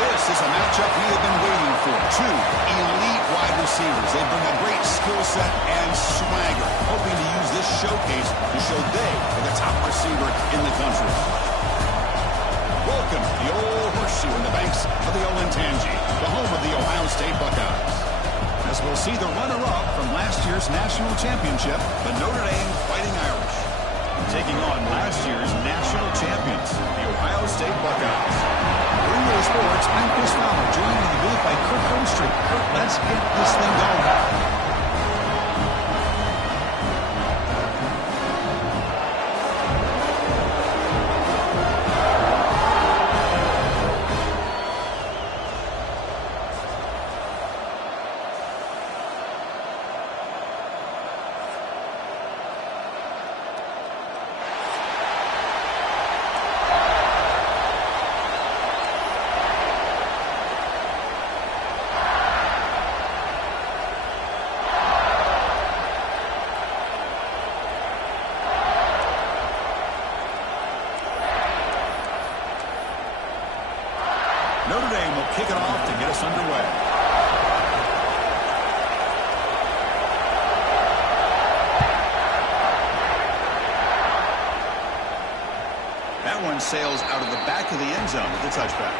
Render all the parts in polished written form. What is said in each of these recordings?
This is a matchup we have been waiting for. Two elite wide receivers. They bring a great skill set and swagger, hoping to use this showcase to show they are the top receiver in the country. Welcome to the old horseshoe in the banks of the Olentangy, the home of the Ohio State Buckeyes. As we'll see the runner-up from last year's national championship, the Notre Dame Fighting Irish, taking on last year's national champions, the Ohio State Buckeyes. Blue Sports, I'm Chris Fowler, joined in the booth by Kirk Holmstreet. Kirk, let's get this thing going. Notre Dame will kick it off to get us underway. That one sails out of the back of the end zone with the touchback.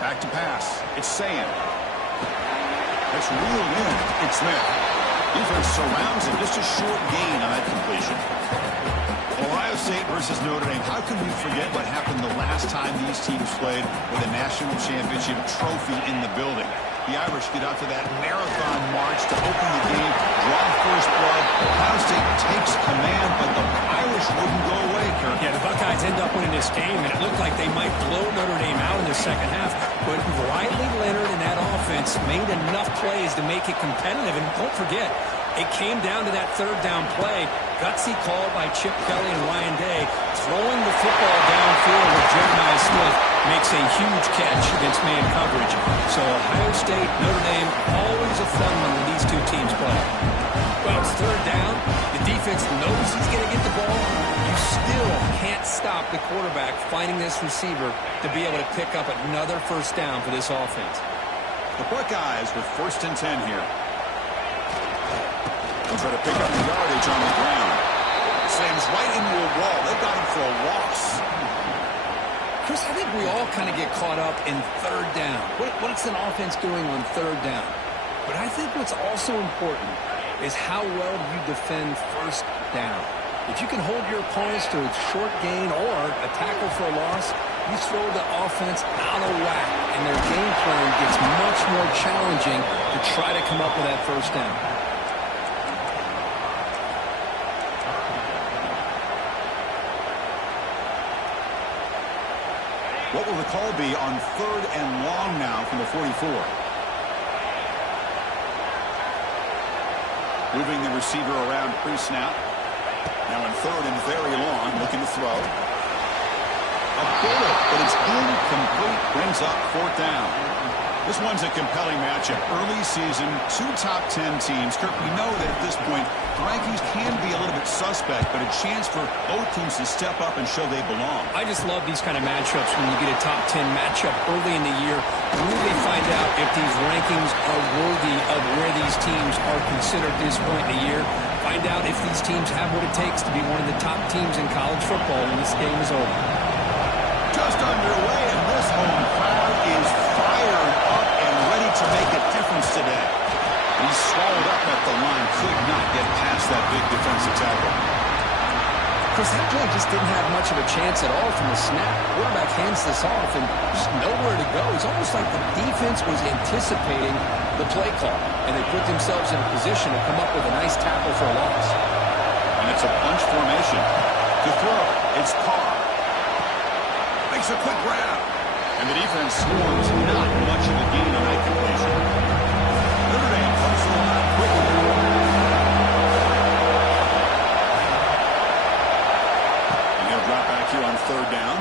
Back to pass. It's Sand. That's reeled in. It's Smith. Defense surrounds him. Just a short gain on that completion. Ohio State versus Notre Dame. How can we forget what happened the last time these teams played with a national championship trophy in the building? The Irish get out to that marathon march to open the game, draw first blood. Ohio State takes command, but the Irish wouldn't go away, Kirk. Yeah, the Buckeyes end up winning this game, and it looked like they might blow Notre Dame out in the second half. But Riley Leonard and that offense made enough plays to make it competitive. And don't forget, it came down to that third down play. Gutsy call by Chip Kelly and Ryan Day, throwing the football downfield with Jeremiah Smith makes a huge catch against man coverage. So Ohio State, Notre Dame, always a fun one when these two teams play. Well, it's third down. The defense knows he's going to get the ball. You still can't stop the quarterback finding this receiver to be able to pick up another first down for this offense. The Buckeyes with 1st and 10 here. They'll try to pick up the yardage on the ground. Slams right into a wall. They got him for a loss. Chris, I think we all kind of get caught up in third down. What's an offense doing on third down? But I think what's also important is how well you defend first down. If you can hold your opponents to a short gain or a tackle for a loss, you throw the offense out of whack, and their game plan gets much more challenging to try to come up with that first down. What will the call be on 3rd and long now from the 44? Moving the receiver around pre-snap. Now in 3rd and very long, looking to throw. A bullet, but it's incomplete, brings up 4th down. This one's a compelling matchup. Early season, 2 top 10 teams. Kirk, we know that at this point, the rankings can be a little bit suspect, but a chance for both teams to step up and show they belong. I just love these kind of matchups when you get a top 10 matchup early in the year. Really find out if these rankings are worthy of where these teams are considered at this point in the year. Find out if these teams have what it takes to be one of the top teams in college football when this game is over. Just underway, and this home crowd is fired up and ready to make a difference today. And he's swallowed up at the line, could not get past that big defensive tackle. Chris, that play just didn't have much of a chance at all from the snap. Quarterback hands this off and just nowhere to go. It's almost like the defense was anticipating the play call, and they put themselves in a position to come up with a nice tackle for a loss. And it's a bunch formation. To throw, it's Carr. Makes a quick grab. And the defense scores not much of a gain on that completion. Notre Dame comes to the line quickly. And he'll drop back here on third down.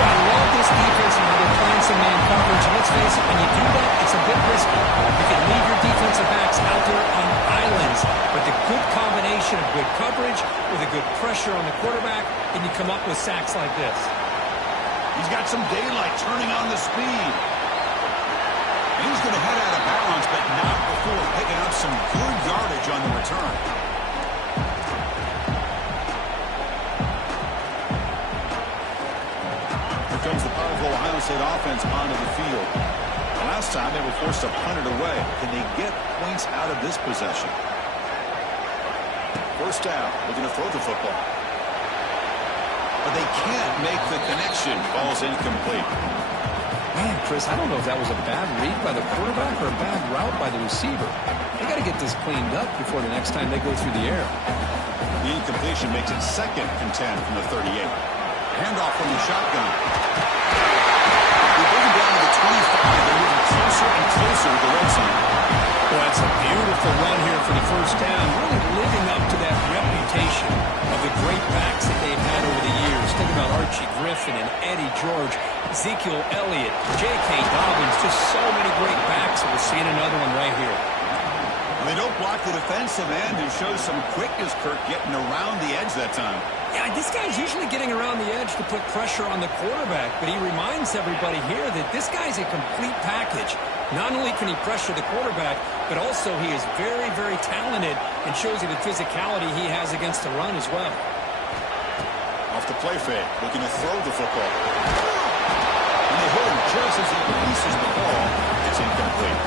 I love this defense and how they're playing some man coverage. And let's face it, when you do that, it's a bit risky. You can leave your defensive backs out there on islands. But the good combination of good coverage with a good pressure on the quarterback, and you come up with sacks like this. He's got some daylight turning on the speed. And he's going to head out of bounds, but not before picking up some good yardage on the return. Here comes the powerful Ohio State offense onto the field. Last time they were forced to punt it away. Can they get points out of this possession? First down, looking to throw the football. But they can't make the connection. Ball's incomplete. Man, Chris, I don't know if that was a bad read by the quarterback or a bad route by the receiver. They got to get this cleaned up before the next time they go through the air. The incompletion makes it 2nd and 10 from the 38. Handoff from the shotgun. They bring it down to the 25. They're moving closer and closer to the red zone. Well, that's a beautiful run here for the first down, really living up to that reputation of the great backs that they've had over the years. Think about Archie Griffin and Eddie George, Ezekiel Elliott, J.K. Dobbins, just so many great backs, and we're seeing another one right here. They don't block the defensive end, who shows some quickness, Kirk, getting around the edge that time. Yeah, this guy's usually getting around the edge to put pressure on the quarterback, but he reminds everybody here that this guy's a complete package. Not only can he pressure the quarterback, but also he is very, very talented and shows you the physicality he has against the run as well. Off the play fake, looking to throw the football. And they hit him just as he releases the ball. It's incomplete.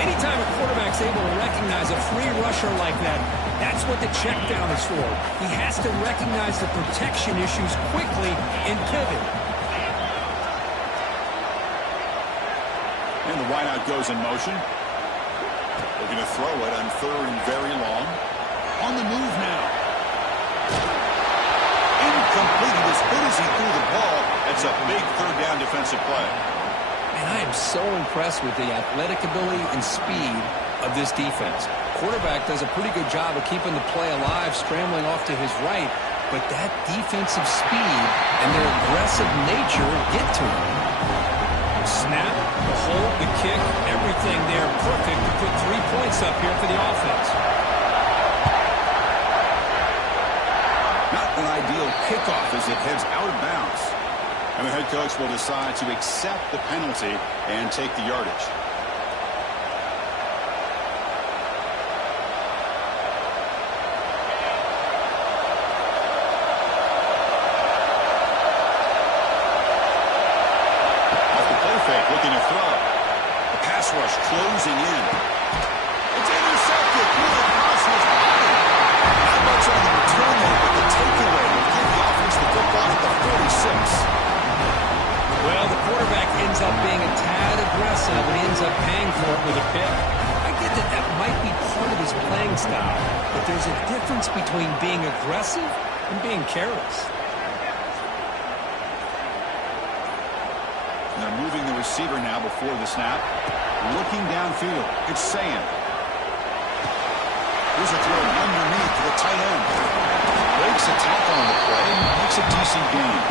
Anytime a quarterback's able to recognize a free rusher like that, that's what the check down is for. He has to recognize the protection issues quickly and pivot. And the wideout goes in motion. Looking to throw it on third and very long. On the move now. Incomplete. As good as he threw the ball, that's a big third down defensive play. And I am so impressed with the athletic ability and speed of this defense. Quarterback does a pretty good job of keeping the play alive, scrambling off to his right, but that defensive speed and their aggressive nature get to him. Snap, the hold, the kick, everything there perfect to put 3 points up here for the offense. Not an ideal kickoff as it heads out of bounds. And the head coach will decide to accept the penalty and take the yardage. Off the play fake, looking to throw. The pass rush closing in. It's intercepted. Through across his body. Not much on the return there, but the takeaway will give the offense the football at the 46. Well, the quarterback ends up being a tad aggressive, and he ends up paying for it with a pick. I get that that might be part of his playing style, but there's a difference between being aggressive and being careless. And they're moving the receiver now before the snap. Looking downfield, it's Sayan. Here's a throw underneath to the tight end. Breaks a tackle on the play and makes a decent gain.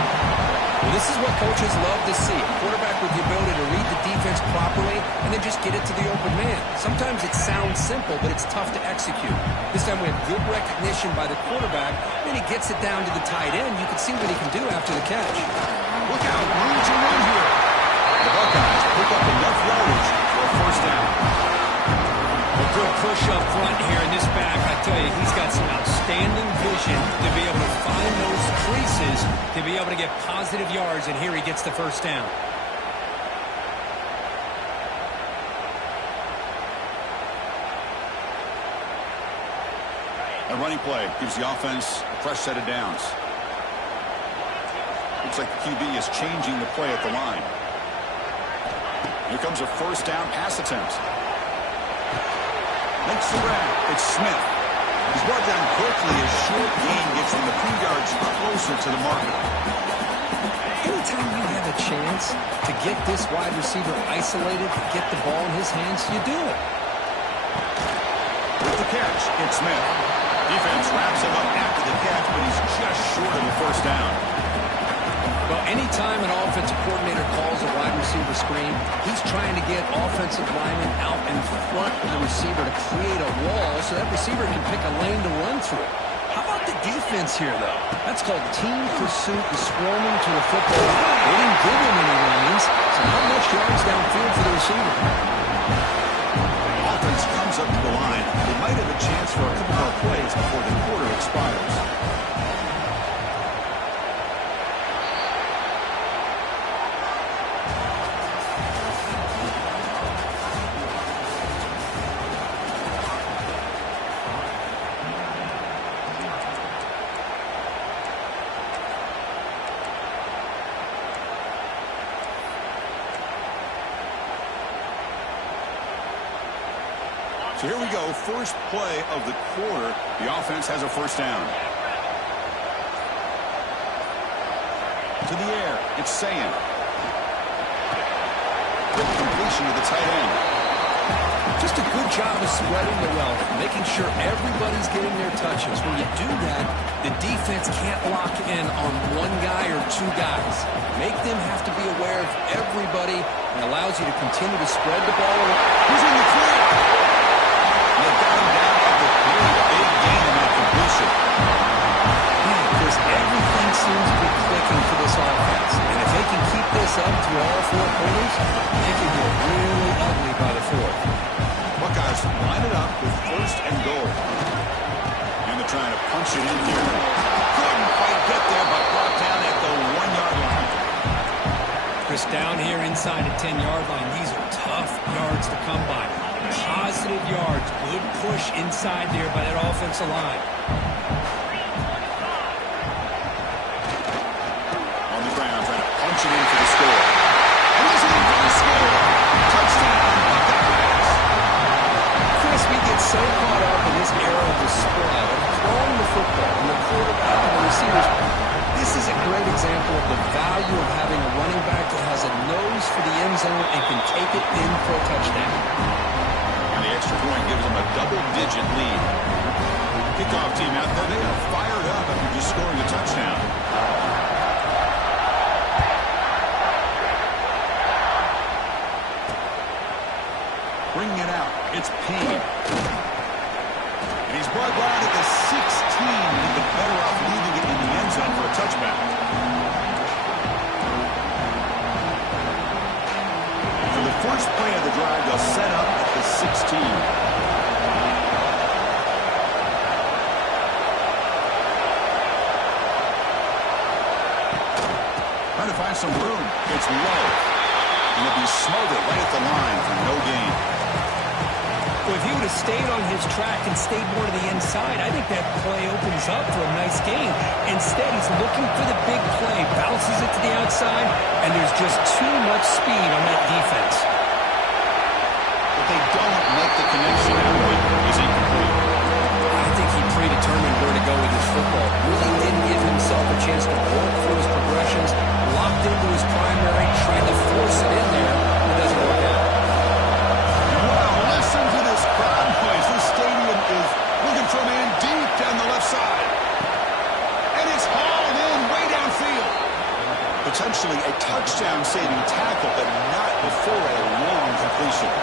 Well, this is what coaches love to see. A quarterback with the ability to read the defense properly and then just get it to the open man. Sometimes it sounds simple, but it's tough to execute. This time we have good recognition by the quarterback. Then he gets it down to the tight end. You can see what he can do after the catch. Look out, room to run here. The Buckeyes pick up enough yardage for a first down. A good push up front here in this back. I tell you, he's got some outstanding vision to be able to find those creases, to be able to get positive yards, and here he gets the first down. A running play gives the offense a fresh set of downs. Looks like the QB is changing the play at the line. Here comes a first down pass attempt. Makes the grab. It's Smith. He's brought down quickly as short gain gets him a few yards closer to the marker. Anytime you have a chance to get this wide receiver isolated, get the ball in his hands, you do it. With the catch, it's Smith. Defense wraps him up after the catch, but he's just short of the first down. Well, anytime an offensive coordinator calls a wide receiver screen, he's trying to get offensive linemen out in front of the receiver to create a wall so that receiver can pick a lane to run through. How about the defense here, though? That's called team pursuit and swarming to the football. They didn't give him any lanes, so not much yards downfield for the receiver. Offense comes up to the line. They might have a chance for a couple more plays before the quarter expires. So here we go, first play of the quarter. The offense has a first down. To the air, it's Sayan. Quick completion to the tight end. Just a good job of spreading the wealth, making sure everybody's getting their touches. When you do that, the defense can't lock in on one guy or two guys. Make them have to be aware of everybody and allows you to continue to spread the ball around. Who's in the clear? They got him down at the plate. Big gain in that completion. Yeah, because everything seems to be clicking for this offense. And if they can keep this up through all four quarters, they can get really ugly by the fourth. Buckeyes line it up with first and goal. And they're trying to punch it in here. Couldn't quite get there, but brought down at the 1-yard line. Chris, down here inside the 10-yard line, these are tough yards to come by. Positive yards, good push inside there by that offensive line. On the ground, trying to punch it in for the score. And he's in for the score. Touchdown, Buckeyes. Chris, we get so caught up in this era of the spread, of throwing the football and the quarterback and the receivers. This is a great example of the value of having a running back that has a nose for the end zone and can take it in for a touchdown. And the extra point gives them a double-digit lead. Kickoff team out there, they are fired up after just scoring a touchdown. Bringing it out, it's Payne. And he's brought down at the 16. He'd been better off leaving it in the end zone for a touchback. For the first play of the drive, they'll set up at the 16. Trying to find some room. It's low. And it'll be smothered right at the line for no gain. Well, if he would have stayed on his track and stayed more to the inside, I think that play opens up for a nice gain. Instead, he's looking for the big play, bounces it to the outside, and there's just too much speed on that defense. But they don't make the connection. That one is incomplete. I think he predetermined where to go with his football. Really didn't give himself a chance to work through his progressions, locked into his primary, tried to force it in there, and it doesn't work out. Wow, listen to this crowd noise. This stadium is looking for a man deep down the left side. And it's hauled in way downfield. Potentially a touchdown-saving tackle, but not before a long completion.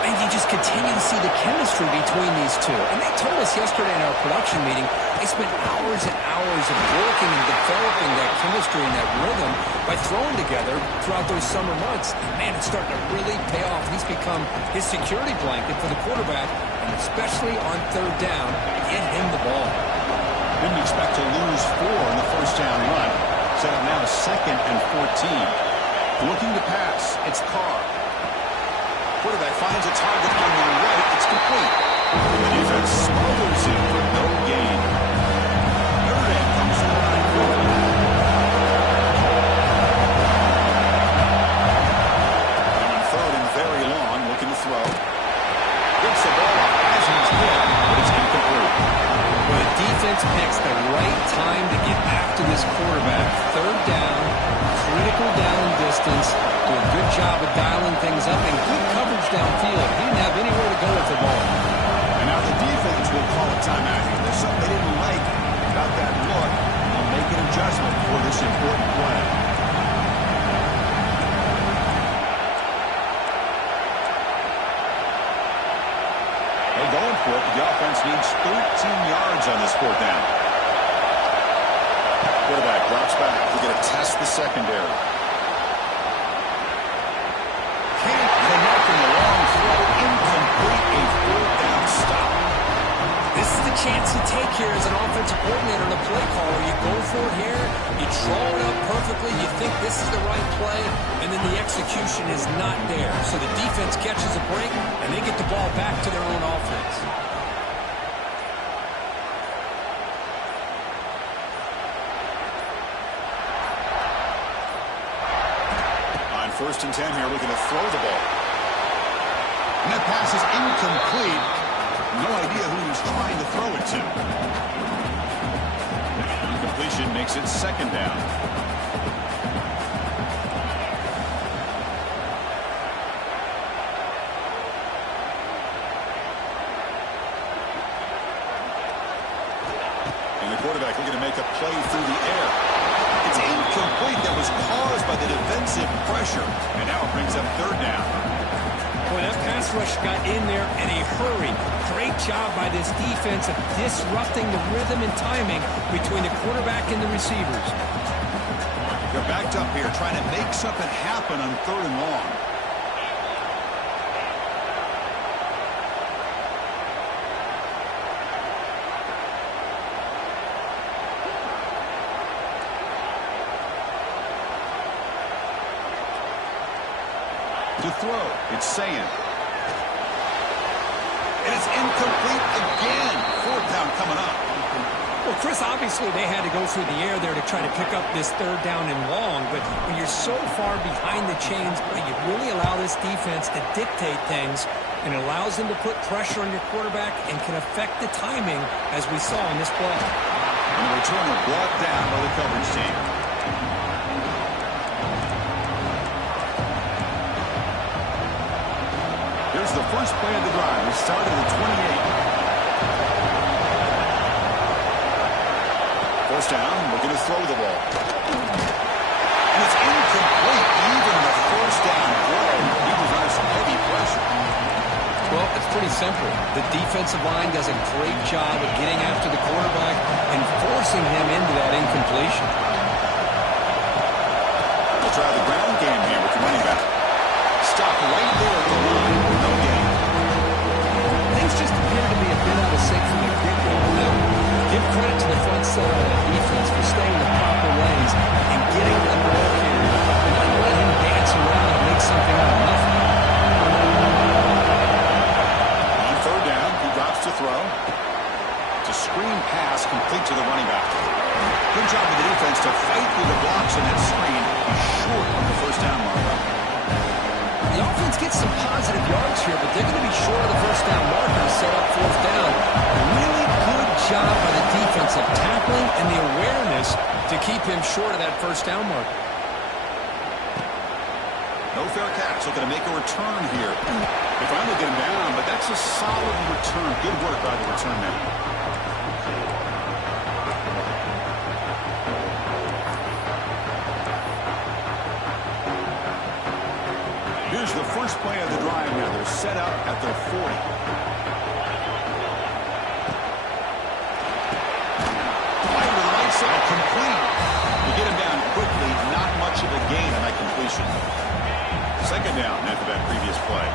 And you just continue to see the chemistry between these two. And they told us yesterday in our production meeting, they spent hours and hours of working and developing that chemistry and that rhythm by throwing together throughout those summer months. And man, it's starting to really pay off. He's become his security blanket for the quarterback, and especially on third down, get him the ball. Didn't expect to lose 4 in the first down run. Set up now 2nd and 14. Looking to pass, it's Carr. Quarterback finds a target on the right. It's complete. The defense smothers him for no gain. Notre Dame comes to the line for it. On 3rd and very long, looking to throw. Gets the ball off Heisman's head, but it's incomplete. Well, the defense picks the right time to get after this quarterback. 3rd down, critical down distance, do a good job of dialing things up, and good coverage downfield. He didn't have anywhere to go with the ball. And now the defense will call it time. for it. The offense needs 13 yards on this fourth down. Quarterback drops back. We're going to test the secondary. Can't connect in the long throw. Incomplete. A fourth down stop. This is the chance you take here as an offensive coordinator and a play caller. You go for it here, you draw it up perfectly, you think this is the right play, and then the execution is not there. So the defense catches a break, and they get the ball back to their own offense. On 1st and 10 here, we're going to throw the ball. And that pass is incomplete. No idea who he's trying to throw it to. Incompletion makes it 2nd down. And the quarterback looking to make a play through the air. It's incomplete. That was caused by the defensive pressure. And now it brings up 3rd down. Boy, that pass rush got in there in a hurry. Great job by this defense of disrupting the rhythm and timing between the quarterback and the receivers. They're backed up here trying to make something happen on 3rd and long. To throw, it's saying. And it's incomplete again. 4th down coming up. Well, Chris, obviously they had to go through the air there to try to pick up this 3rd down and long, but when you're so far behind the chains, boy, you really allow this defense to dictate things, and it allows them to put pressure on your quarterback and can affect the timing, as we saw in this play. And the returner brought down by the coverage team. Here's the first play of the drive. We started at 28. 1st down, we're going to throw the ball. And it's incomplete. Even the 1st down throw, he was under some heavy pressure. Well, it's pretty simple. The defensive line does a great job of getting after the quarterback and forcing him into that incompletion. We'll try the ground game here with the running back. Stop right there at the line. No gain. Things just appear to be a bit out of sync from the get-go. Now, give credit to the front seven of that defense for staying in the proper lanes and getting the ball carrier and not let him dance around and make something out of nothing. On 3rd down, he drops to throw. It's a screen pass complete to the running back. Good job of the defense to fight through the blocks in that screen. Short of the 1st down marker. The offense gets some positive yards here, but they're going to be short of the 1st down marker to set up 4th down. Really good job by the defense of tackling and the awareness to keep him short of that 1st down marker. No fair catch. Looking to make a return here. They finally get him down, but that's a solid return. Good work by the return man. Here's the first play of the drive now. They're set up at their 40. Fire to the right side, complete. You get him down quickly, not much of a gain on that completion. 2nd down after that previous play.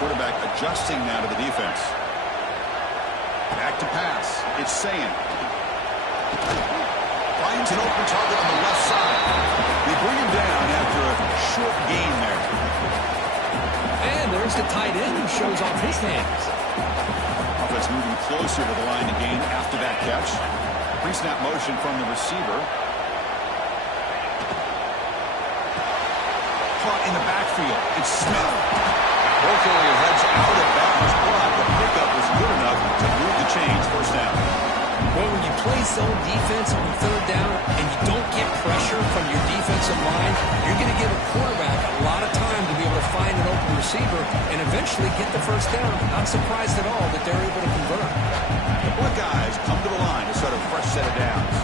Quarterback adjusting now to the defense. Back to pass. It's saying. Finds an open target on the left side. They bring him down after a short gain there. And there's the tight end who shows off his hands. Offense moving closer to the line to gain after that catch. Pre-snap motion from the receiver. Caught in the backfield. It's Smith. Locally heads out of bounds, but the pickup was good enough to move the chains. 1st down. Well, when you play zone defense on 3rd down and you don't get pressure from your defensive line, you're going to give a quarterback a lot of time to be able to find an open receiver and eventually get the 1st down. Not surprised at all that they're able to convert. The Buckeyes come to the line to start a fresh set of downs.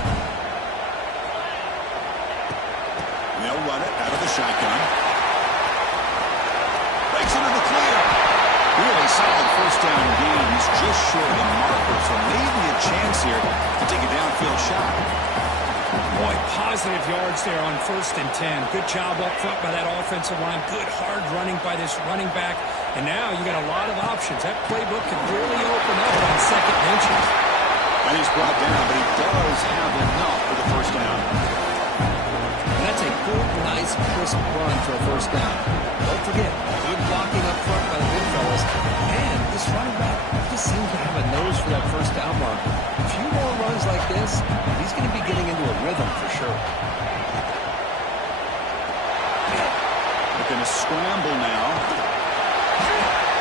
And they'll run it out of the shotgun. Breaks into the clear. We first down gain. He's just short of the marker, so maybe a chance here to take a downfield shot. Boy, positive yards there on 1st and 10. Good job up front by that offensive line. Good hard running by this running back. And now you got a lot of options. That playbook can really open up on 2nd and inches. And he's brought down, but he does have enough for the first down. And that's a good, nice, crisp run for a first down. Don't forget, good blocking up front by the big fellas. And this running back just seems to have a nose for that first down mark. A few more runs like this, he's going to be getting into a rhythm for sure. They're going to scramble now.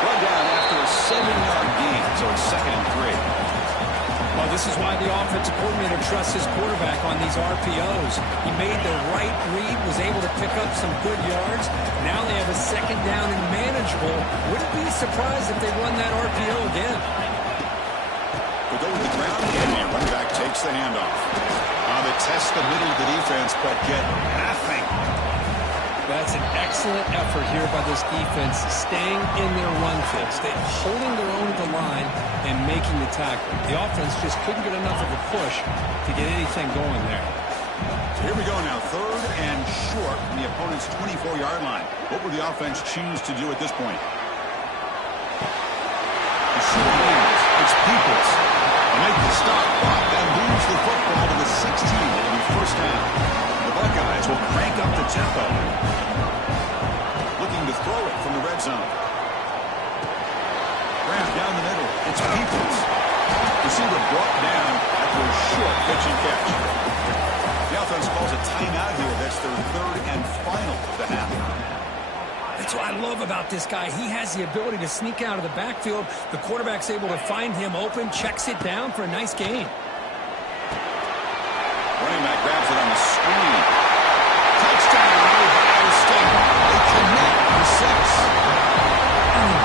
Run down after a 7-yard gain, so it's 2nd and 3. Well, this is why the offensive coordinator trusts his quarterback on these RPOs. He made the right read, was able to pick up some good yards. Now they have a 2nd down and manageable. Wouldn't be surprised if they run that RPO again. They go to the ground game, and running back takes the handoff. They test the middle of the defense, but get nothing. That's an excellent effort here by this defense, staying in their run fix. They're holding their own at the line and making the tackle. The offense just couldn't get enough of a push to get anything going there. So here we go now, 3rd and short from the opponent's 24-yard line. What will the offense choose to do at this point? The short leads. It's Peoples. They make the stop, but that moves the football to the 16. It'll be first down. The Buckeyes will crank up the tempo. Looking to throw it from the red zone. Grant down the middle. It's Peoples. Receiver brought down after a short pitch and catch. The offense calls a timeout here. That's their 3rd and final of the half. That's what I love about this guy. He has the ability to sneak out of the backfield. The quarterback's able to find him open, checks it down for a nice gain. Running back grabs it on the screen. Touchdown, Ohio State. They connect for 6.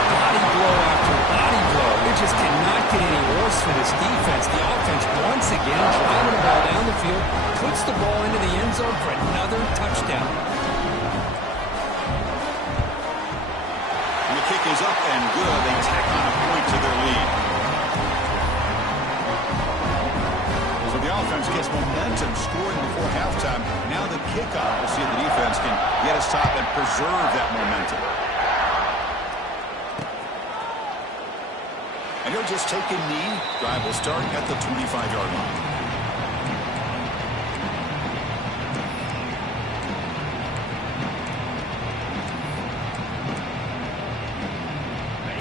Body blow after body blow. It just cannot get any worse for this defense. The offense once again driving the ball down the field, puts the ball into the end zone for another touchdown. And the kick is up and good. They tack on a point to their lead. So the offense gets momentum scoring before halftime. Now the kickoff. We'll see if the defense can get a stop and preserve that momentum. And he'll just take a knee. Drive will start at the 25-yard line.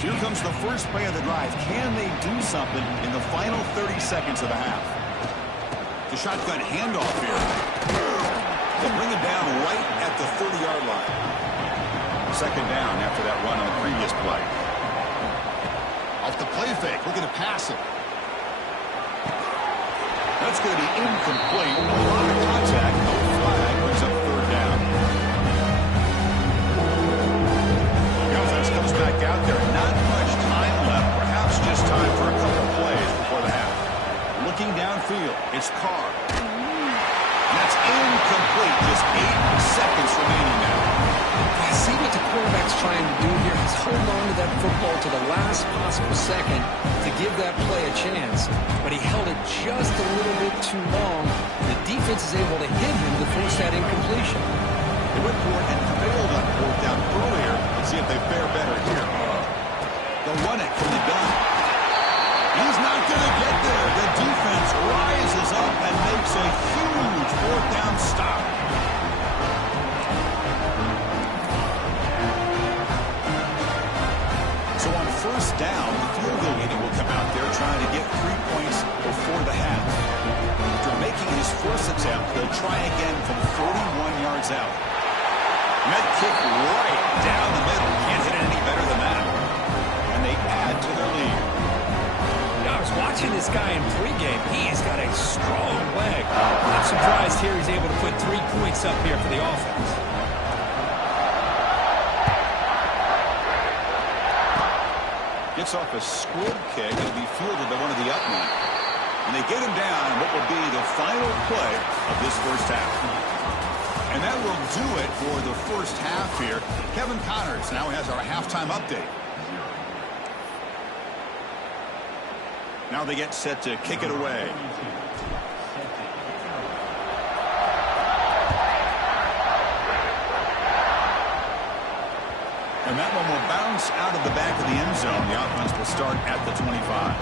Here comes the first play of the drive. Can they do something in the final 30 seconds of the half? The shotgun handoff here. They'll bring it down right at the 30-yard line. 2nd down after that run on the previous play. Off the play fake, looking to pass it. That's going to be incomplete. A lot of contact, no flag, brings up 3rd down. The offense comes back out there. Not much time left, perhaps just time for a couple plays before the half. Looking downfield, it's Carr. And that's incomplete. Just 8 seconds remaining now. I see what the quarterback's trying to do here. He's holding on to that football to the last possible second to give that play a chance. But he held it just a little bit too long. The defense is able to hit him to force that incompletion. They went for it and failed on 4th down earlier. Let's see if they fare better here. They'll run it from the gun. He's not going to get there. The defense rises up and makes a huge 4th down stop. So on 1st down, the field goal unit will come out there trying to get 3 points before the half. After making his first attempt, he'll try again from 41 yards out. And that kick right down the middle. Can't hit it any better than that. And they add to their lead. I was watching this guy in pregame. He's got a strong leg. I'm surprised here he's able to put 3 points up here for the offense. Gets off a squib kick and will be fielded by one of the up men. And they get him down in what will be the final play of this first half. And that will do it for the first half here. Kevin Connors now has our halftime update. Now they get set to kick it away. And that one will bounce out of the back of the end zone. The offense will start at the 25.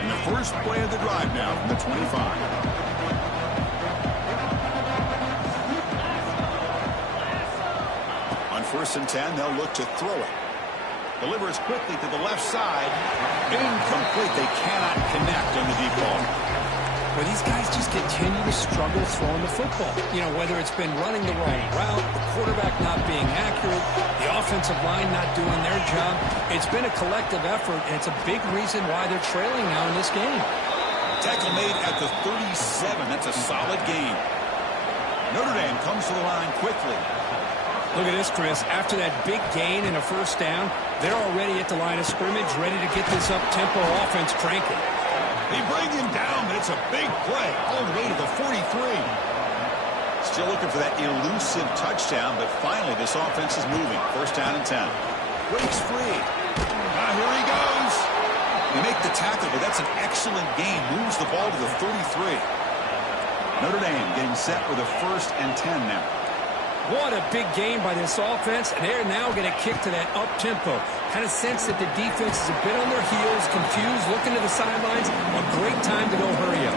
And the first play of the drive now from the 25. On 1st and 10, they'll look to throw it. Delivers quickly to the left side. Incomplete. They cannot connect on the deep ball. Well, these guys just continue to struggle throwing the football. You know, whether it's been running the wrong route, the quarterback not being accurate, the offensive line not doing their job. It's been a collective effort, and it's a big reason why they're trailing now in this game. Tackle made at the 37. That's a solid gain. Notre Dame comes to the line quickly. Look at this, Chris. After that big gain and a first down, they're already at the line of scrimmage, ready to get this up-tempo offense cranking. They bring him down, but it's a big play all the way to the 43. Still looking for that elusive touchdown, but finally this offense is moving. 1st down and 10. Breaks free. Here he goes. They make the tackle, but that's an excellent gain. Moves the ball to the 33. Notre Dame getting set with a 1st and 10 now. What a big game by this offense, and they're now going to kick to that up-tempo. Kind of sense that the defense is a bit on their heels, confused, looking to the sidelines. A great time to go hurry up.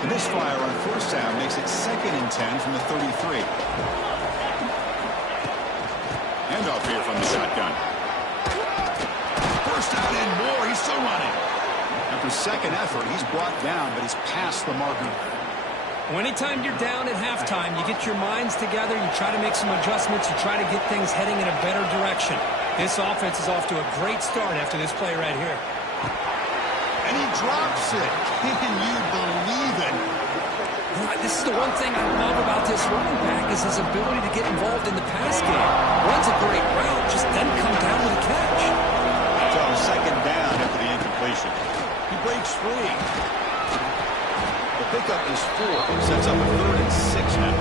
The misfire on 1st down makes it 2nd and 10 from the 33. Handoff here from the shotgun. 1st down and more. He's still running. After second effort, he's brought down, but he's past the marker. Well, anytime you're down at halftime, you get your minds together, you try to make some adjustments, you try to get things heading in a better direction. This offense is off to a great start after this play right here. And he drops it. Can you believe it? This is the one thing I love about this running back is his ability to get involved in the pass game. Runs a great route, just doesn't come down with a catch. So 2nd down after the incompletion. He breaks free. The pickup is 4. Sets up a 3rd and 6 now.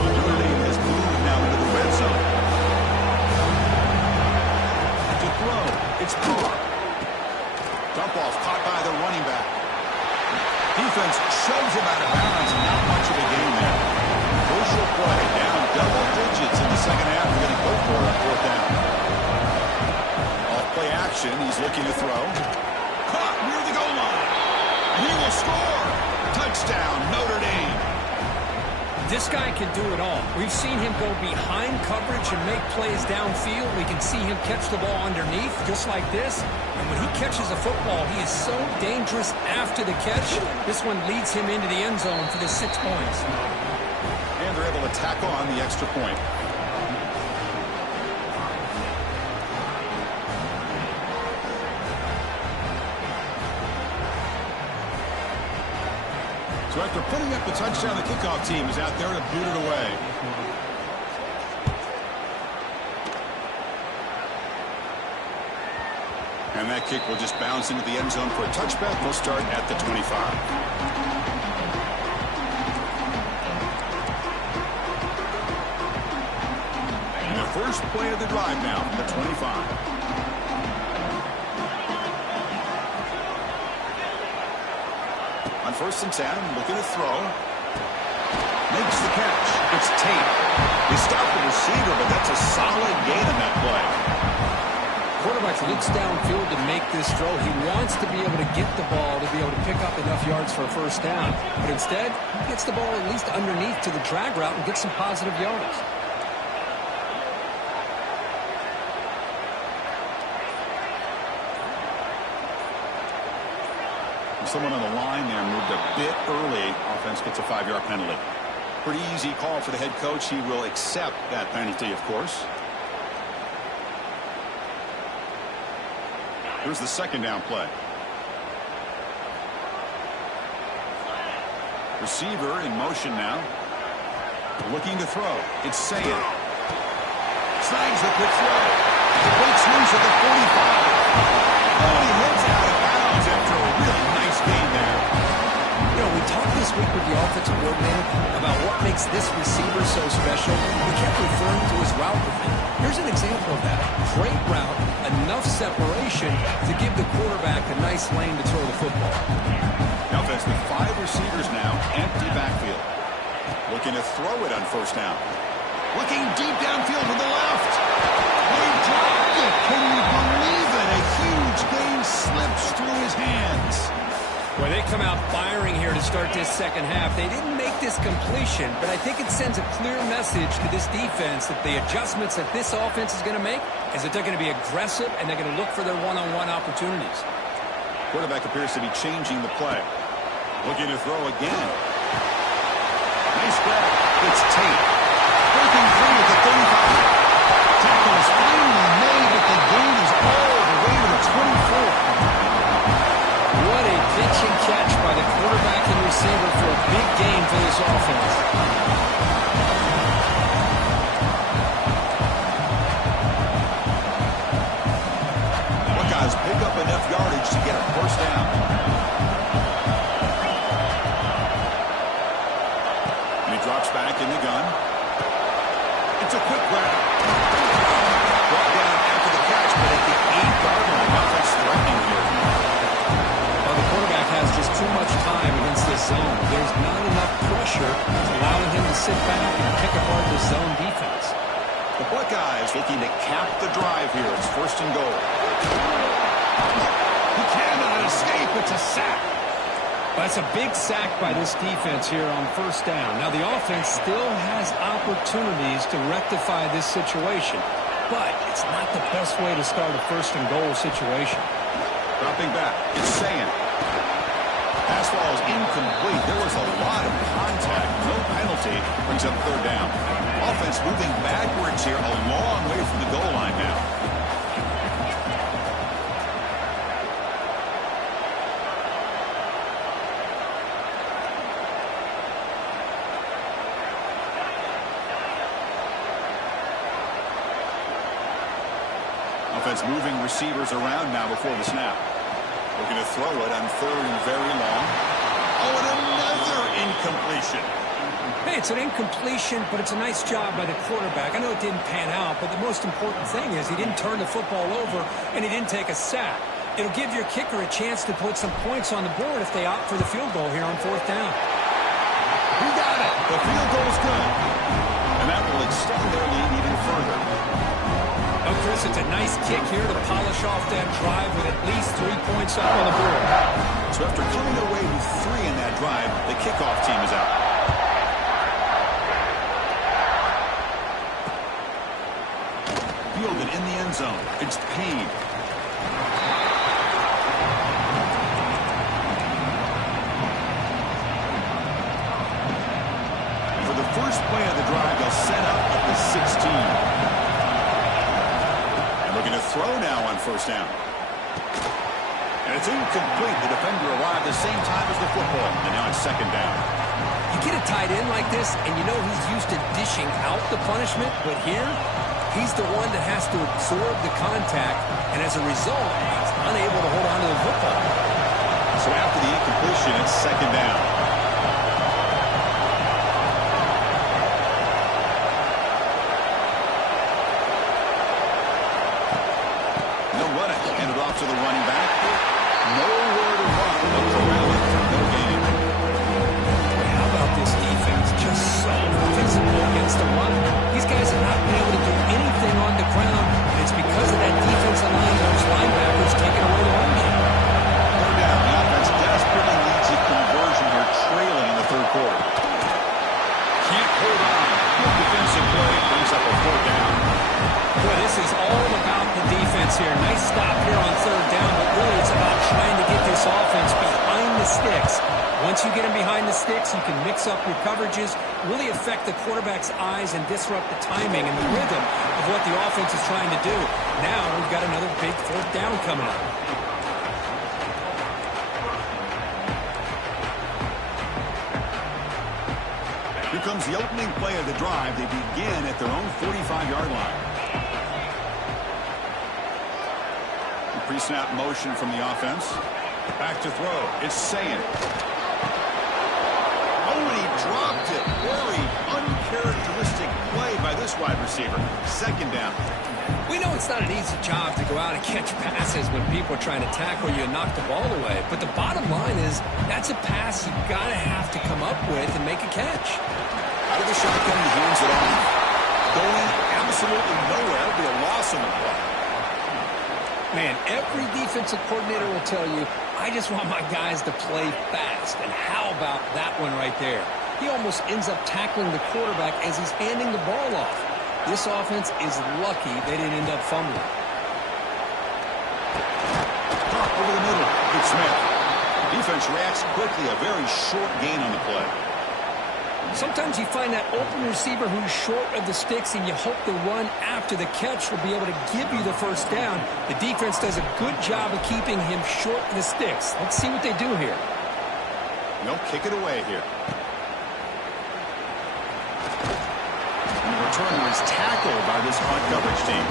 Notre Dame has moved now into the red zone. To throw, it's Carr. Dump off caught by the running back. Defense shoves him out of bounds. Not much of a gain there. Crucial play, down double digits in the second half. They're going to go for it on 4th down. Off play action, he's looking to throw. Caught near the goal line. He will score. Touchdown, Notre Dame. This guy can do it all. We've seen him go behind coverage and make plays downfield. We can see him catch the ball underneath, just like this. And when he catches a football, he is so dangerous after the catch. This one leads him into the end zone for the 6 points. And they're able to tack on the extra point. So after putting up the touchdown, the kickoff team is out there to boot it away. And that kick will just bounce into the end zone for a touchback. They'll start at the 25. First play of the drive now from the 25. On 1st and 10, looking to throw. Makes the catch. It's Tate. He stopped the receiver, but that's a solid gain on that play. Quarterback looks downfield to make this throw. He wants to be able to get the ball to be able to pick up enough yards for a 1st down. But instead, he gets the ball at least underneath to the drag route and gets some positive yards. Someone on the line there moved a bit early. Offense gets a 5-yard penalty. Pretty easy call for the head coach. He will accept that penalty, of course. Here's the 2nd down play. Receiver in motion now. Looking to throw. It's Saying. Snags the quick throw. breaks loose at the 45. Oh, he hits out of bounds after a really nice gain there. You know, we talked this week with the offensive coordinator about what makes this receiver so special. We kept referring to his route movement. Here's an example of that. Great route, enough separation to give the quarterback a nice lane to throw the football. Offense with 5 receivers now, empty backfield. Looking to throw it on first down. Looking deep downfield to the left. They dropped it. Can you believe it? A huge gain slips through his hands. Well, they come out firing here to start this second half. They didn't make this completion, but I think it sends a clear message to this defense that the adjustments that this offense is going to make is that they're going to be aggressive and they're going to look for their one-on-one opportunities. Quarterback appears to be changing the play. Looking to throw again. Nice grab. It's Tate. Breaking free at the 35. Tackle is finally made, but the gain is all the way to the 24. What a pitch and catch by the quarterback and receiver for a big gain for this offense. Buckeyes pick up enough yardage to get a first down. And he drops back in the gun. It's a quick grab. Brought down after the catch, but at the 8-yard line. Offense threatening here. Well, the quarterback has just too much time against this zone. There's not enough pressure allowing him to sit back and pick apart the zone defense. The Buckeyes looking to cap the drive here. It's first and goal. He cannot escape. It's a sack. That's a big sack by this defense here on first down. Now, the offense still has opportunities to rectify this situation, but it's not the best way to start a first and goal situation. Dropping back. It's Sayan. Pass ball is incomplete. There was a lot of contact. No penalty. Brings up third down. Offense moving backwards here, a long way from the goal line now. Offense moving receivers around now before the snap. Looking to throw it on third and very long. Oh, and another incompletion. Hey, it's an incompletion, but it's a nice job by the quarterback. I know it didn't pan out, but the most important thing is he didn't turn the football over and he didn't take a sack. It'll give your kicker a chance to put some points on the board if they opt for the field goal here on fourth down. He got it. The field goal is good. And that will extend their lead even further. Oh, Chris, it's a nice kick here to polish off that drive with at least 3 points up on the board. So after coming away with 3 in that drive, the kickoff team is out. Fielded in the end zone. It's Payne. For the first play of the drive, they'll set up at the 16. Looking to throw now on first down. And it's incomplete. The defender arrived the same time as the football. And now it's second down. You get a tight end like this, and you know he's used to dishing out the punishment, but here, he's the one that has to absorb the contact, and as a result, he's unable to hold on to the football. So after the incompletion, it's second down. To the running back. Nowhere to run. Up the rally. No gain. How about this defense? Just so physical against the run. These guys have not been able to do anything on the ground. And it's because of that defensive line, those linebackers taking away the run game. Third down. The offense desperately needs a conversion here, trailing in the third quarter. Can't hold on. Good defensive play. Brings up a fourth down. Boy, this is all about the defense here. Nice stop here on third down, but really it's about trying to get this offense behind the sticks. Once you get them behind the sticks, you can mix up your coverages, really affect the quarterback's eyes and disrupt the timing and the rhythm of what the offense is trying to do. Now we've got another big fourth down coming up. Here comes the opening play of the drive. They begin at their own 45-yard line. Pre-snap motion from the offense. Back to throw. It's Sayin. Oh, and he dropped it. Very uncharacteristic play by this wide receiver. Second down. We know it's not an easy job to go out and catch passes when people are trying to tackle you and knock the ball away. But the bottom line is that's a pass you got to have to come up with and make a catch. Out of the shotgun, he hands it off. Going absolutely nowhere. It'll be a loss on the play. Man, every defensive coordinator will tell you, I just want my guys to play fast. And how about that one right there? He almost ends up tackling the quarterback as he's handing the ball off. This offense is lucky they didn't end up fumbling. Drop over the middle. It's Smith. Defense reacts quickly. A very short gain on the play. Sometimes you find that open receiver who's short of the sticks, and you hope the run after the catch will be able to give you the first down. The defense does a good job of keeping him short of the sticks. Let's see what they do here. They'll kick it away here. And the returner is tackled by this punt coverage team.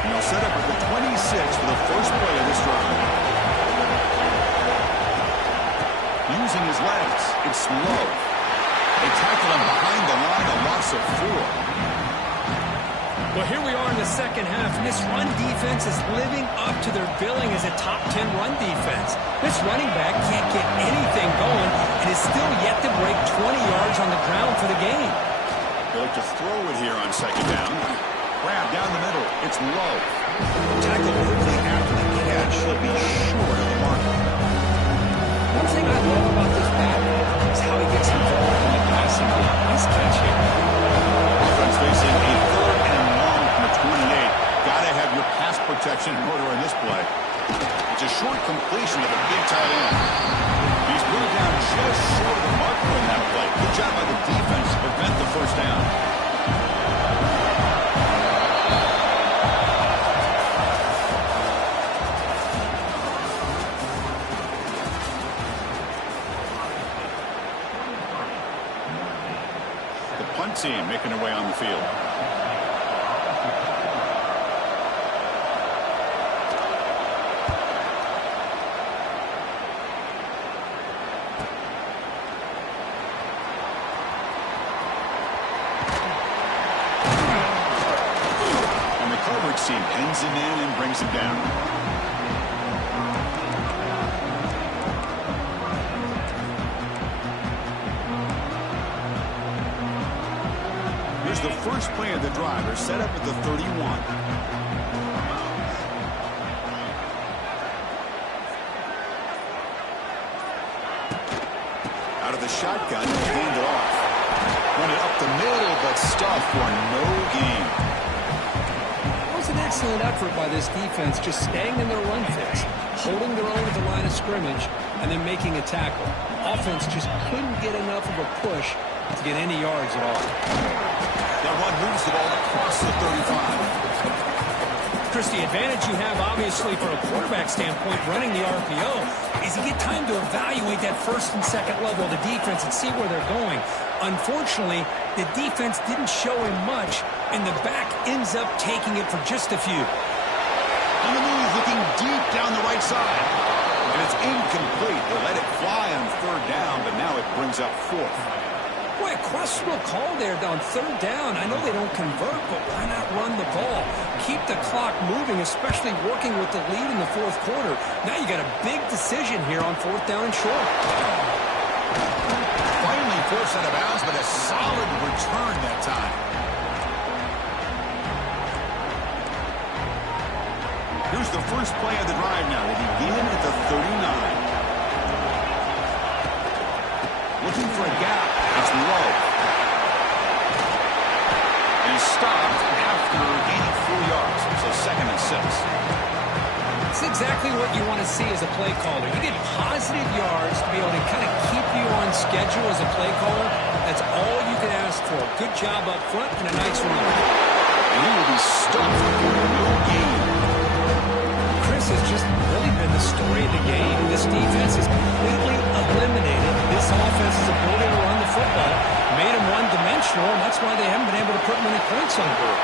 And they'll set up at the 26 for the first play of this drive. Using his legs, it's low. They tackle him behind the line, a loss of 4. Well, here we are in the second half, and this run defense is living up to their billing as a top 10 run defense. This running back can't get anything going and is still yet to break 20 yards on the ground for the game. They like to throw it here on second down. Grab down the middle. It's low. Tackle quickly after the catch. He'll be short of the mark. One thing I love about this back is how he gets involved in the passing game. Nice catch here. Offense facing a third and long from the 28. Got to have your pass protection in order on this play. It's a short completion of a big tight end. He's put it down just short of the marker in that play. Good job by the defense to prevent the first down. The punt team making their way on the field. Team pins him in and brings him down. Here's the first play of the drive. They're set up at the 31. Out of the shotgun, hand it off. Run it up the middle, but stuffed for no gain. An excellent effort by this defense, just staying in their run fix, holding their own at the line of scrimmage, and then making a tackle. Offense just couldn't get enough of a push to get any yards at all. That one moves the ball across the 35. Chris, the advantage you have, obviously, from a quarterback standpoint, running the RPO, is you get time to evaluate that first and second level of the defense and see where they're going. Unfortunately, the defense didn't show him much, and the back ends up taking it for just a few. On the move, looking deep down the right side. And it's incomplete. They let it fly on third down, but now it brings up fourth. Boy, a questionable call there on third down. I know they don't convert, but why not run the ball? Keep the clock moving, especially working with the lead in the fourth quarter. Now you got a big decision here on fourth down and short. Finally forced out of bounds, but a solid return that time. Here's the first play of the drive now. They begin at the 39. Looking for a gap. It's low. And he's stopped after gaining 4 yards. So second and 6. It's exactly what you want to see as a play caller. You get positive yards to be able to kind of keep you on schedule as a play caller. That's all you can ask for. Good job up front and a nice run. And he will be stuffed for no gain. Chris has just really been the story of the game. This defense is completely eliminated this offense's ability to run the football, made him one-dimensional. for them. That's why they haven't been able to put many points on the board.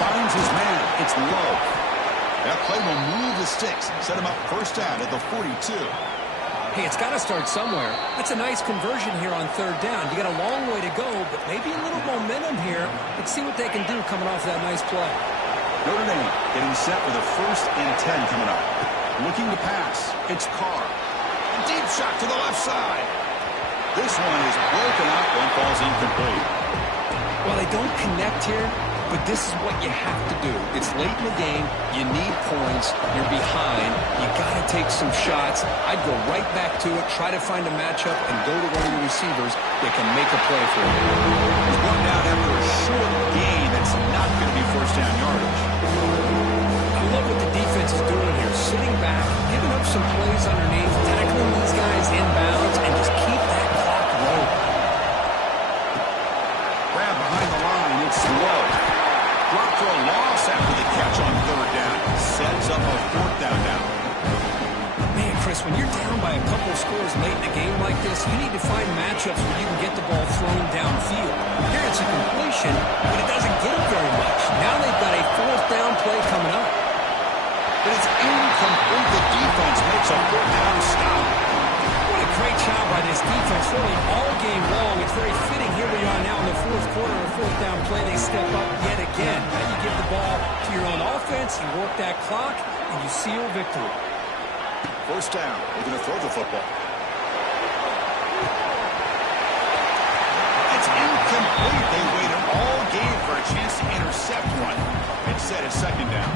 Finds his man. It's low. That play will move the sticks. Set him up first down at the 42. Hey, it's got to start somewhere. That's a nice conversion here on third down. You got a long way to go, but maybe a little momentum here. Let's see what they can do coming off that nice play. Notre Dame getting set with a 1st and 10 coming up. Looking to pass. It's Carr. A deep shot to the left side. This one is broken up and falls incomplete. Well, they don't connect here, but this is what you have to do. It's late in the game. You need points. You're behind. You got to take some shots. I'd go right back to it, try to find a matchup, and go to one of your receivers that can make a play for you. He's brought down after a short gain. That's not going to be first down yardage. I love what the defense is doing here. Sitting back, giving up some plays underneath, tackling these guys inbounds, and just keep that clock rolling. Grab behind the line. It's low. Drop for a loss after the catch on third down. Sets up a 4th down now. Man, Chris, when you're down by a couple scores late in a game like this, you need to find matchups where you can get the ball thrown downfield. Here it's a completion, but it doesn't get it very much. Now they've got a 4th down play coming up. But it's incomplete. The defense makes a 4th down stop. What a great job by this defense, really all game long. It's very fitting. Here we are now in the 4th quarter, a 4th down play. They step up yet again. Now you give the ball to your own offense, you work that clock, and you seal victory. First down. They're going to throw the football. It's incomplete. They waited all game for a chance to intercept one. Instead, it's 2nd down.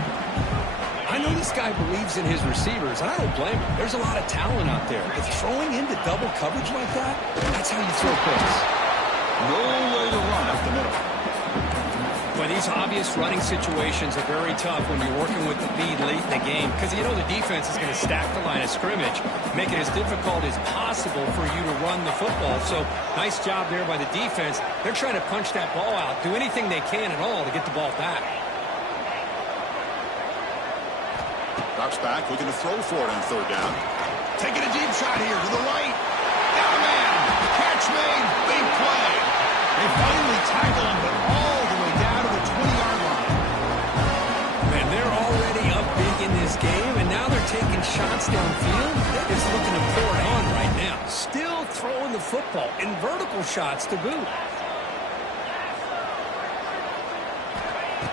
I know this guy believes in his receivers, and I don't blame him. There's a lot of talent out there. But throwing into double coverage like that, that's how you throw picks. No way to run up the middle. Well, these obvious running situations are very tough when you're working with the lead late in the game because you know the defense is going to stack the line of scrimmage, make it as difficult as possible for you to run the football. So, nice job there by the defense. They're trying to punch that ball out, do anything they can at all to get the ball back. Drops back, looking to throw for it on third down. Taking a deep shot here to the right. Down man. Catch made. Big play. They finally tackle him, but all the way down to the 20-yard line. Man, they're already up big in this game, and now they're taking shots downfield. They're just looking to pour it on right now. Still throwing the football in vertical shots to boot.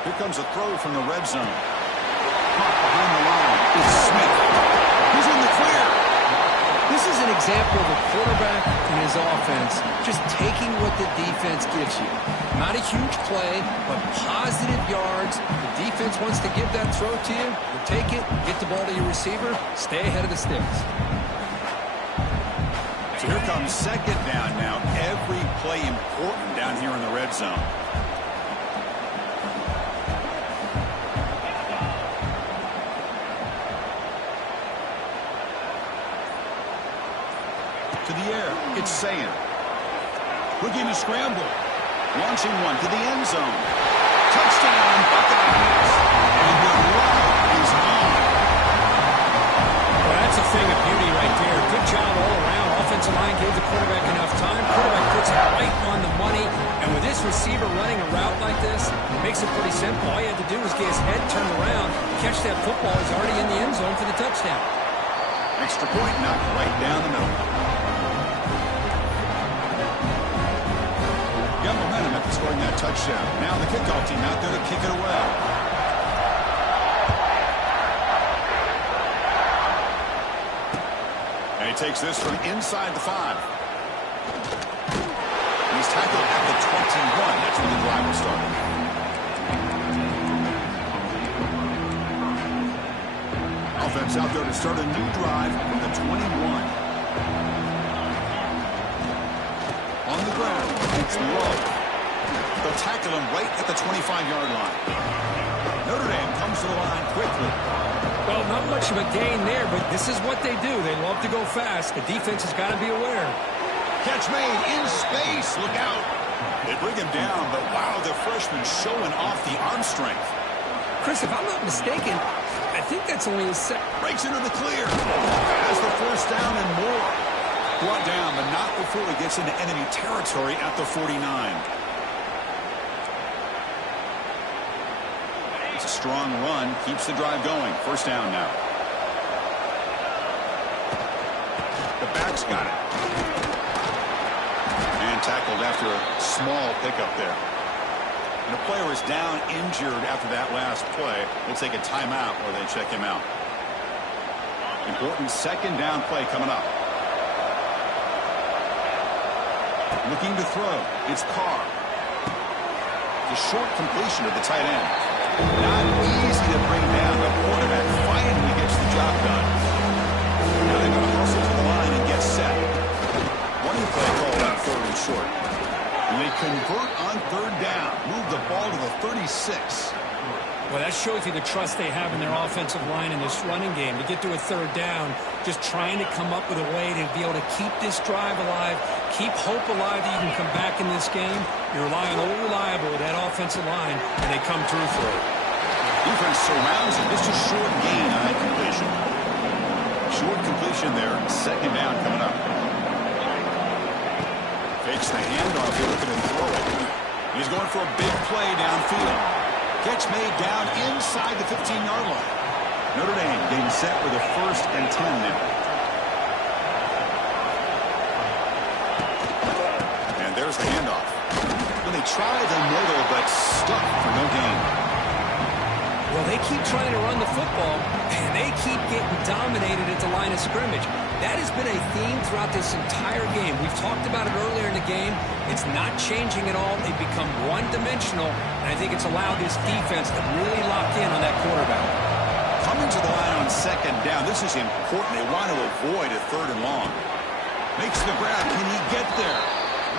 Here comes a throw from the red zone. Caught behind the line. It's Smith. He's in the clear. This is an example of a quarterback and his offense just taking what the defense gives you. Not a huge play, but positive yards. The defense wants to give that throw to you. You take it, get the ball to your receiver, stay ahead of the sticks. So here comes 2nd down now. Every play important down here in the red zone. To the air, it's Sayan. Looking to scramble. Launching one to the end zone. Touchdown, Buckeyes. And the run is on. Well, that's a thing of beauty right there. Good job all around. Offensive line gave the quarterback enough time. Quarterback puts it right on the money. And with this receiver running a route like this, it makes it pretty simple. All you had to do was get his head turned around, catch that football. He's already in the end zone for the touchdown. Extra point knocked right down the middle. Got momentum after scoring that touchdown. Now the kickoff team out there to kick it away. And he takes this from inside the 5. He's tackled at the 21. That's where the drive will start. Offense out there to start a new drive from the 21. On the ground, it's low. They'll tackle him right at the 25-yard line. Notre Dame comes to the line quickly. Well, not much of a gain there, but this is what they do. They love to go fast. The defense has got to be aware. Catch made in space. Look out. They bring him down, but wow, the freshman showing off the arm strength. Chris, if I'm not mistaken, I think that's only his second. Breaks into the clear. Has the first down and more. Brought down, but not before he gets into enemy territory at the 49. It's a strong run. Keeps the drive going. First down now. The back's got it. And tackled after a small pickup there. And a player is down injured after that last play. We'll take a timeout or they check him out. Important second down play coming up. Looking to throw. It's Carr. The short completion of the tight end. Not easy to bring down. The quarterback finally gets the job done. Now they're going to hustle to the line and get set. One play called on third and short. And they convert on third down. Move the ball to the 36. Well, that shows you the trust they have in their offensive line in this running game. To get to a third down, just trying to come up with a way to be able to keep this drive alive, keep hope alive that you can come back in this game. You rely on old reliable with that offensive line, and they come through for it. Defense surrounds it. Just a short gain on that completion. Short completion there. Second down coming up. Fakes the handoff. They're looking to throw it. He's going for a big play downfield. Catch made down inside the 15-yard line. Notre Dame getting set with a 1st and 10 now. And there's the handoff. Well, they try the middle, but stuck for no gain. Well, they keep trying to run the football, and they keep getting dominated at the line of scrimmage. That has been a theme throughout this entire game. We've talked about it earlier in the game. It's not changing at all. They've become one-dimensional, and I think it's allowed this defense to really lock in on that quarterback. Coming to the line on second down, this is important. They want to avoid a third and long. Makes the grab. Can he get there?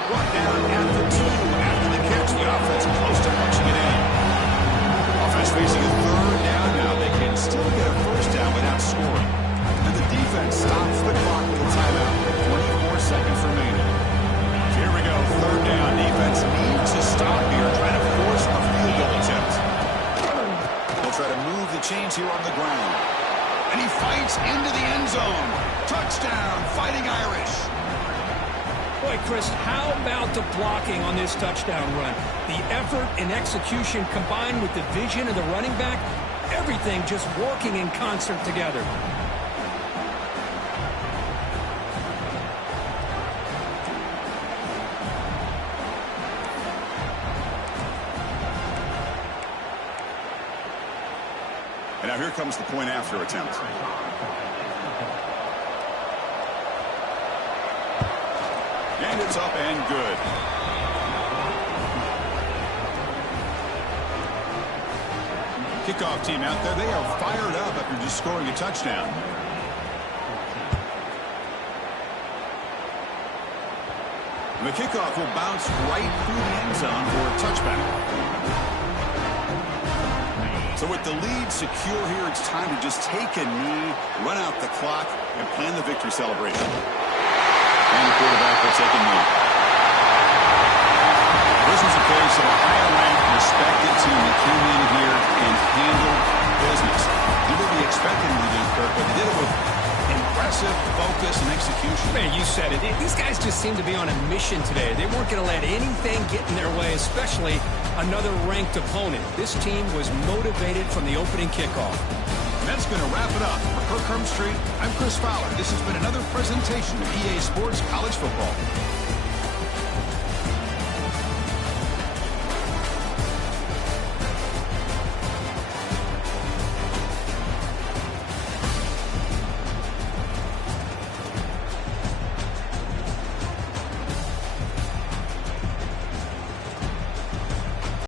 Brought down at the 2 after the catch. The offense close to punching it in. Offense facing a third down now. They can still get a first down without scoring. And the defense stops the clock with a timeout. 24 seconds remaining. Here we go. Third down. Defense needs to stop here. Trying to force a field goal attempt. They'll try to move the chains here on the ground. And he fights into the end zone. Touchdown. Fighting Irish. Boy, Chris, how about the blocking on this touchdown run? The effort and execution combined with the vision of the running back, everything just working in concert together. And now here comes the point after attempt. And it's up and good. Kickoff team out there. They are fired up after just scoring a touchdown. And the kickoff will bounce right through the end zone for a touchback. So with the lead secure here, it's time to just take a knee, run out the clock, and plan the victory celebration. And the quarterback will take a knee. This was a case of a higher-ranked, respected team that came in here and handled business. You would be expecting them to do, Kirk, but they did it with impressive focus and execution. Man, you said it. These guys just seem to be on a mission today. They weren't going to let anything get in their way, especially another ranked opponent. This team was motivated from the opening kickoff. That's going to wrap it up. For Kirk Street, I'm Chris Fowler. This has been another presentation of EA Sports College Football.